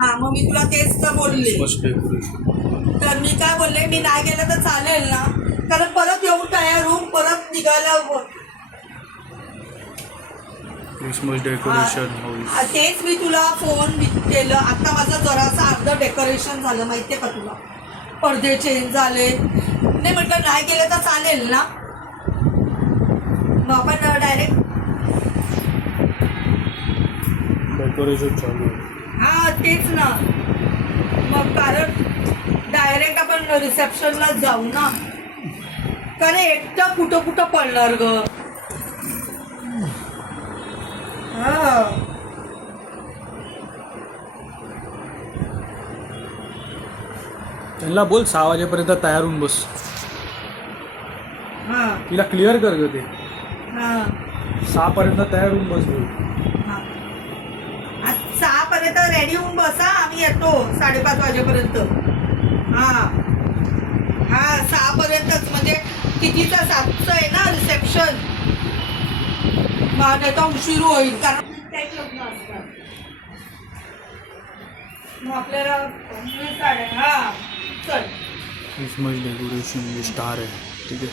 हा मग मी तुला तेच तर बोलले. मस्त डेकोरेशन. तर मी काय बोलले, मी नाही गेलं तर चालेल ना, कारण परत येऊन तयार होऊन परत निघायला क्रिसमस डेकोरेशन हाऊस. तेच मी तुला फोन केलं. आता माझं जरासं अर्ध डेकोरेशन झालं माहितीये का तुला, पडदे चेंज झाले. नाही म्हटलं नाही गेलं तर चालेल ना, मग आपण डायरेक्ट. डेकोरेशन चालू आहे. हा तेच ना, मग कारण डायरेक्ट आपण रिसेप्शनला जाऊ ना, कारण एकटं कुठं कुठं पडणार ग. हा त्यांना बोल 6 वाजेपर्यंत तयार होऊन बस. हा तिला क्लिअर कर ग ते. हा 6 पर्यंत तयार होऊन बस बोल. हा. आज 6 पर्यंत रेडी होऊन बसा, आम्ही येतो 5:30 वाजेपर्यंत. हा हा 6 पर्यंतच, म्हणजे कितीचं, 7चं आहे ना रिसेप्शन. मग नाही तर उशीर होईल, कारण काही लग्न असतात. मग आपल्याला 25 साड्या. हा चल. क्रिसमस डेकोरेशन ये स्टार है, ठीक है,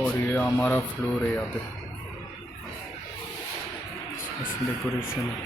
और ये हमारा फ्लोर है यहाँ पे. क्रिसमस डेकोरेशन है.